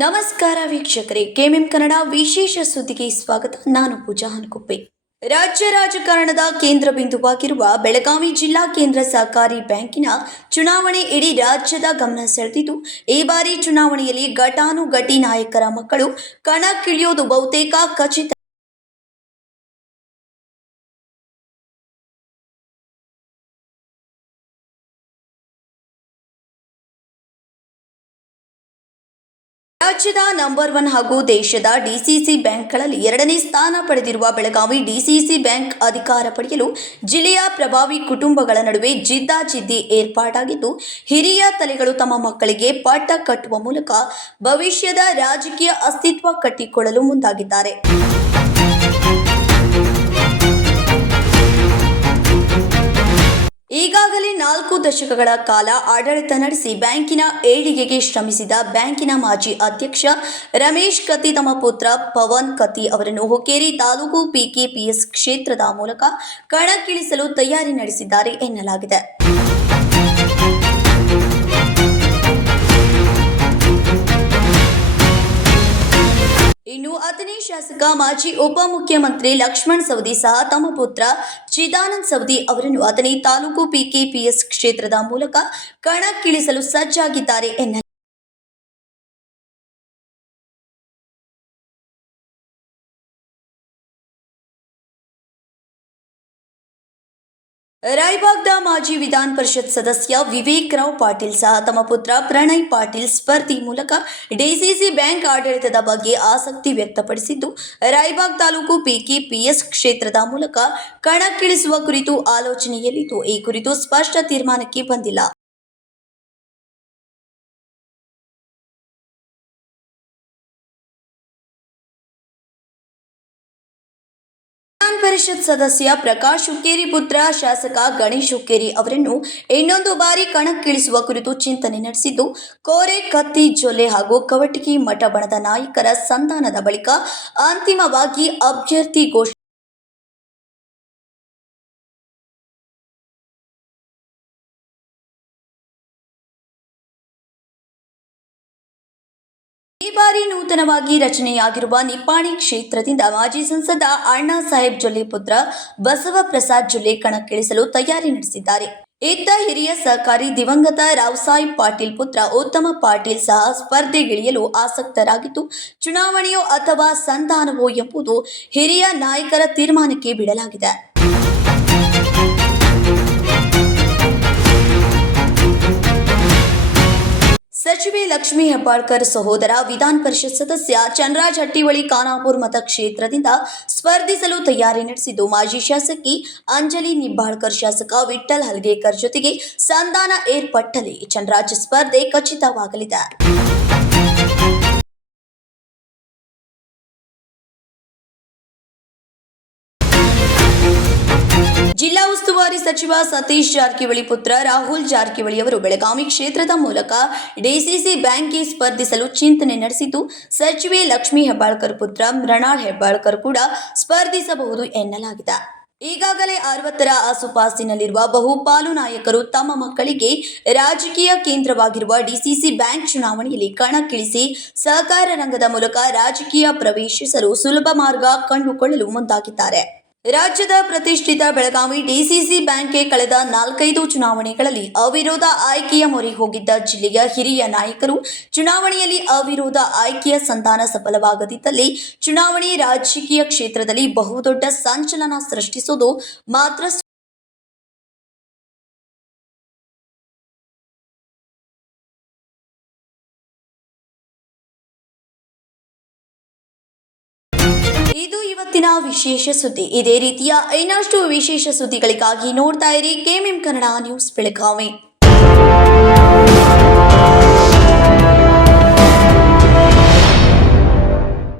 ನಮಸ್ಕಾರ ವೀಕ್ಷಕರೇ, ಕೆಎಂಎಂ ಕನ್ನಡ ವಿಶೇಷ ಸುದ್ದಿಗೆ ಸ್ವಾಗತ. ನಾನು ಪೂಜಾ ಹನಕೊಪ್ಪೆ. ರಾಜ್ಯ ರಾಜಕಾರಣದ ಕೇಂದ್ರ ಬಿಂದುವಾಗಿರುವ ಬೆಳಗಾವಿ ಜಿಲ್ಲಾ ಕೇಂದ್ರ ಸಹಕಾರಿ ಬ್ಯಾಂಕಿನ ಚುನಾವಣೆ ಇಡೀ ರಾಜ್ಯದ ಗಮನ ಸೆಳೆದಿದ್ದು, ಈ ಬಾರಿ ಚುನಾವಣೆಯಲ್ಲಿ ಘಟಾನುಘಟಿ ನಾಯಕರ ಮಕ್ಕಳು ಕಣಕ್ಕಿಳಿಯೋದು ಬಹುತೇಕ ಖಚಿತ. ರಾಜ್ಯದ ನಂಬರ್ 1 ಹಾಗೂ ದೇಶದ ಡಿಸಿಸಿ ಬ್ಯಾಂಕ್ಗಳಲ್ಲಿ 2ನೇ ಸ್ಥಾನ ಪಡೆದಿರುವ ಬೆಳಗಾವಿ ಡಿಸಿಸಿ ಬ್ಯಾಂಕ್ ಅಧಿಕಾರ ಪಡೆಯಲು ಜಿಲ್ಲೆಯ ಪ್ರಭಾವಿ ಕುಟುಂಬಗಳ ನಡುವೆ ಜಿದ್ದಾಜಿದ್ದಿ ಏರ್ಪಾಟಾಗಿದ್ದು, ಹಿರಿಯ ತಲೆಗಳು ತಮ್ಮ ಮಕ್ಕಳಿಗೆ ಪಾಠ ಕಟ್ಟುವ ಮೂಲಕ ಭವಿಷ್ಯದ ರಾಜಕೀಯ ಅಸ್ತಿತ್ವ ಕಟ್ಟಿಕೊಳ್ಳಲು ಮುಂದಾಗಿದ್ದಾರೆ. ಈಗಾಗಲೇ 4 ದಶಕಗಳ ಕಾಲ ಆಡಳಿತ ನಡೆಸಿ ಬ್ಯಾಂಕಿನ ಏಳಿಗೆಗೆ ಶ್ರಮಿಸಿದ ಬ್ಯಾಂಕಿನ ಮಾಜಿ ಅಧ್ಯಕ್ಷ ರಮೇಶ್ ಕತ್ತಿ ತಮ್ಮ ಪುತ್ರ ಪವನ್ ಕತ್ತಿ ಅವರನ್ನು ಹುಕ್ಕೇರಿ ತಾಲೂಕು ಪಿಕೆಪಿಎಸ್ ಕ್ಷೇತ್ರದ ಮೂಲಕ ಕಣಕ್ಕಿಳಿಸಲು ತಯಾರಿ ನಡೆಸಿದ್ದಾರೆ ಎನ್ನಲಾಗಿದೆ. ಇನ್ನು 10ನೇ ಶಾಸಕ ಮಾಜಿ ಉಪಮುಖ್ಯಮಂತ್ರಿ ಲಕ್ಷ್ಮಣ್ ಸವದಿ ಸಹ ತಮ್ಮ ಪುತ್ರ ಚಿದಾನಂದ ಸವದಿ ಅವರನ್ನು 10ನೇ ತಾಲೂಕು ಪಿಕೆಪಿಎಸ್ ಕ್ಷೇತ್ರದ ಮೂಲಕ ಕಣಕ್ಕಿಳಿಸಲು ಸಜ್ಜಾಗಿದ್ದಾರೆ ಎನ್ನಲಾಗಿದೆ. ರಾಯಬಾಗ್ದ ಮಾಜಿ ವಿಧಾನ ಪರಿಷತ್ ಸದಸ್ಯ ವಿವೇಕ್ ರಾವ್ ಪಾಟೀಲ್ ಸಹ ತಮ್ಮ ಪುತ್ರ ಪ್ರಣಯ್ ಪಾಟೀಲ್ ಸ್ಪರ್ಧೆ ಮೂಲಕ ಡಿಸಿಸಿ ಬ್ಯಾಂಕ್ ಆಡಳಿತದ ಬಗ್ಗೆ ಆಸಕ್ತಿ ವ್ಯಕ್ತಪಡಿಸಿದ್ದು, ರಾಯಬಾಗ್ ತಾಲೂಕು ಪಿಕೆಪಿಎಸ್ ಕ್ಷೇತ್ರದ ಮೂಲಕ ಕಣಕ್ಕಿಳಿಸುವ ಕುರಿತು ಆಲೋಚನೆಯಲ್ಲಿದ್ದು, ಈ ಕುರಿತು ಸ್ಪಷ್ಟ ತೀರ್ಮಾನಕ್ಕೆ ಬಂದಿಲ್ಲ. ಪರಿಷತ್ ಸದಸ್ಯ ಪ್ರಕಾಶ್ ಹುಕ್ಕೇರಿ ಪುತ್ರ ಶಾಸಕ ಗಣೇಶ್ ಹುಕ್ಕೇರಿ ಅವರನ್ನು ಇನ್ನೊಂದು ಬಾರಿ ಕಣಕ್ಕಿಳಿಸುವ ಕುರಿತು ಚಿಂತನೆ ನಡೆಸಿದ್ದು, ಕೋರೆ, ಕತ್ತಿ, ಜೊಲ್ಲೆ ಹಾಗೂ ಕವಟಗಿ ಮಠ ಬಣದ ನಾಯಕರ ಸಂಧಾನದ ಬಳಿಕ ಅಂತಿಮವಾಗಿ ಅಭ್ಯರ್ಥಿ ಘೋಷಣೆ. ಈ ಬಾರಿ ನೂತನವಾಗಿ ರಚನೆಯಾಗಿರುವ ನಿಪ್ಪಾಣಿ ಕ್ಷೇತ್ರದಿಂದ ಮಾಜಿ ಸಂಸದ ಅಣ್ಣಾ ಸಾಹೇಬ್ ಜೊಲ್ಲೆ ಪುತ್ರ ಬಸವ ಪ್ರಸಾದ್ ಜೊಲ್ಲೆ ಕಣಕ್ಕಿಳಿಸಲು ತಯಾರಿ ನಡೆಸಿದ್ದಾರೆ. ಇತ್ತ ಹಿರಿಯ ಸಹಕಾರಿ ದಿವಂಗತ ರಾವ್ಸಾಹೇಬ್ ಪಾಟೀಲ್ ಪುತ್ರ ಉತ್ತಮ ಪಾಟೀಲ್ ಸಹ ಸ್ಪರ್ಧೆಗಿಳಿಯಲು ಆಸಕ್ತರಾಗಿದ್ದು, ಚುನಾವಣೆಯೋ ಅಥವಾ ಸಂಧಾನವೋ ಎಂಬುದು ಹಿರಿಯ ನಾಯಕರ ತೀರ್ಮಾನಕ್ಕೆ ಬಿಡಲಾಗಿದೆ. ಸಚಿವೆ ಲಕ್ಷ್ಮೀ ಹೆಬ್ಬಾಳ್ಕರ್ ಸಹೋದರ ವಿಧಾನ ಪರಿಷತ್ ಸದಸ್ಯ ಚನ್ನರಾಜ್ ಹಟ್ಟಿಹೊಳಿ ಖಾನಾಪುರ ಮತಕ್ಷೇತ್ರದಿಂದ ಸ್ಪರ್ಧಿಸಲು ತಯಾರಿ ನಡೆಸಿದ್ದು, ಮಾಜಿ ಶಾಸಕಿ ಅಂಜಲಿ ನಿಂಬಾಳ್ಕರ್ ಶಾಸಕ ವಿಠ್ಠಲ್ ಹಲಗೇಕರ್ ಜೊತೆಗೆ ಸಂಧಾನ ಏರ್ಪಟ್ಟಲ್ಲಿ ಚನ್ನರಾಜ್ ಸ್ಪರ್ಧೆ ಖಚಿತವಾಗಲಿದೆ. ಜಿಲ್ಲಾ ಉಸ್ತುವಾರಿ ಸಚಿವ ಸತೀಶ್ ಜಾರಕಿಹೊಳಿ ಪುತ್ರ ರಾಹುಲ್ ಜಾರಕಿಹೊಳಿ ಅವರು ಬೆಳಗಾವಿ ಕ್ಷೇತ್ರದ ಮೂಲಕ ಡಿಸಿಸಿ ಬ್ಯಾಂಕ್ಗೆ ಸ್ಪರ್ಧಿಸಲು ಚಿಂತನೆ ನಡೆಸಿದ್ದು, ಸಚಿವೆ ಲಕ್ಷ್ಮೀ ಹೆಬ್ಬಾಳ್ಕರ್ ಪುತ್ರ ಮೃಣಾಲ್ ಹೆಬ್ಬಾಳ್ಕರ್ ಕೂಡ ಸ್ಪರ್ಧಿಸಬಹುದು ಎನ್ನಲಾಗಿದೆ. ಈಗಾಗಲೇ 60ರ ಆಸುಪಾಸಿನಲ್ಲಿರುವ ಬಹುಪಾಲು ನಾಯಕರು ತಮ್ಮ ಮಕ್ಕಳಿಗೆ ರಾಜಕೀಯ ಕೇಂದ್ರವಾಗಿರುವ ಡಿಸಿಸಿ ಬ್ಯಾಂಕ್ ಚುನಾವಣೆಯಲ್ಲಿ ಕಣಕ್ಕಿಳಿಸಿ ಸಹಕಾರ ರಂಗದ ಮೂಲಕ ರಾಜಕೀಯ ಪ್ರವೇಶಿಸಲು ಸುಲಭ ಮಾರ್ಗ ಕಂಡುಕೊಳ್ಳಲು ಮುಂದಾಗಿದ್ದಾರೆ. ರಾಜ್ಯದ ಪ್ರತಿಷ್ಠಿತ ಬೆಳಗಾವಿ ಡಿಸಿಸಿ ಬ್ಯಾಂಕ್ಗೆ ಕಳೆದ 4-5 ಚುನಾವಣೆಗಳಲ್ಲಿ ಅವಿರೋಧ ಆಯ್ಕೆಯ ಮೊರೆ ಹೋಗಿದ್ದ ಜಿಲ್ಲೆಯ ಹಿರಿಯ ನಾಯಕರು ಚುನಾವಣೆಯಲ್ಲಿ ಅವಿರೋಧ ಆಯ್ಕೆಯ ಸಂಧಾನ ಸಫಲವಾಗದಿದ್ದಲ್ಲಿ ಚುನಾವಣೆ ರಾಜಕೀಯ ಕ್ಷೇತ್ರದಲ್ಲಿ ಬಹುದೊಡ್ಡ ಸಂಚಲನ ಸೃಷ್ಟಿಸುವುದು ಮಾತ್ರ ಇದು ಇವತ್ತಿನ ವಿಶೇಷ ಸುದ್ದಿ. ಇದೇ ರೀತಿಯ ಇನ್ನಷ್ಟು ವಿಶೇಷ ಸುದ್ದಿಗಳಿಗಾಗಿ ನೋಡ್ತಾ ಇರಿ ಕೆಎಂಎಂ ಕನ್ನಡ ನ್ಯೂಸ್ ಬೆಳಗಾವಿ.